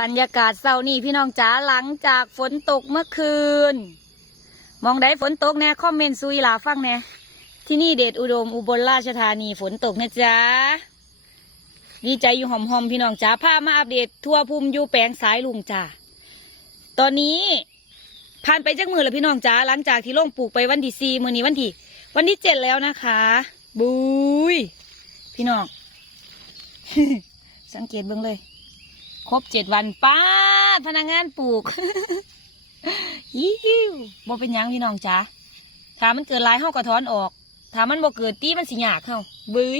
บรรยากาศเศร้านี่พี่น้องจ๋าหลังจากฝนตกเมื่อคืน มองได้ฝนตกแน่คอมเมนต์ซุยหลาฟังแน่ที่นี่เดชอุดมอุบลราชธานีฝนตกนะจ๊ะดีใจอยู่หอมๆพี่น้องจ๋าพามาอัปเดตทั่วภูมิอยู่แปลงสายลุงจ้าตอนนี้ผ่านไปจักมือแล้วพี่น้องจ๋าหลังจากที่ลงปลูกไปวันที่สี่มือนี้วันที่วันที่เจ็ดแล้วนะคะ บุยพี่น้องสังเกตเบิ่งเลย ครบเจ็ดวันป้าพนักงานปลูกยิ้วบ่เป็นยังพี่น้องจ๋าถ้ามันเกิดลายเฮาก็ถอนออกถ้ามันบ่เกิดตีมันสิยากเฮาบุย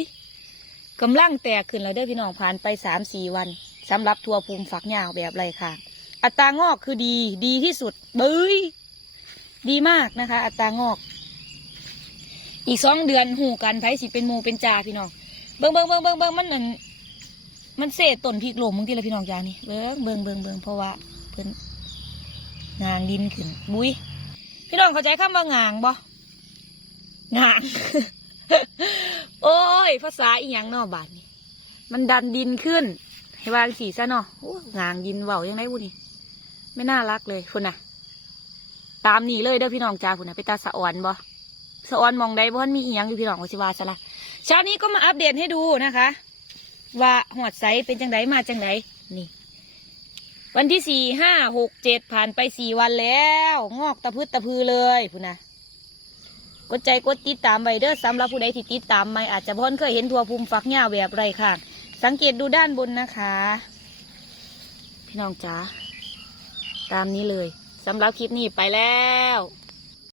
กำลังแตกขึ้นแล้วเด้อพี่น้องผ่านไปสามสี่วันสำหรับทัวภูมิฝักยาวแบบไรค่ะ อัตรางอกคือดี ดีที่สุดเบ้ยดีมากนะคะ อัตรางอก อีกสองเดือนหูกันไผสิเป็นหมูเป็นจาพี่น้องเบิ่งเบิ่งเบิ่งเบิ่งเบิ่งมันนั่น มันเศษต้นพริกหลมมึงที่ละพี่น้องจานี่เบิ่งเบิ่งเบิ่งเบิ่งเพราะว่าเพิ่นงางดินขึ้น บุ้ยพี่น้องเข้าใจคำว่างางบ่งาง โอ้ย ภาษาอีหยังเนอบาดนี่มันดันดินขึ้น ให้วางสีซะเนาะโอ้งางดินเบายังไงบุนี่ไม่น่ารักเลยคุณน่ะ ตามนี่เลยเด้อพี่น้องจ้าคุณน่ะไปตาสะอ่อนบ่สะออนมองได้บ่ทันมีอีหยังอยู่พี่น้องว่าสิว่าซะละเช้านี้ก็มาอัปเดตให้ดูนะคะ ว่าหอดไซเป็นจังไดมาจังไดนี่ วันที่สี่ห้าหกเจ็ดผ่านไปสี่วันแล้ว งอกตะพืดตะพือเลยคุณน่ะกดใจกดติดตามไวเด้อสำหรับผู้ใดที่ติดตามไม่อาจจะพ้นเคยเห็นทัวภูมิฝักหญ้าแบบไรค่ะ สังเกตดูด้านบนนะคะ พี่น้องจ๋าตามนี้เลยสำหรับคลิปนี้ไปแล้ว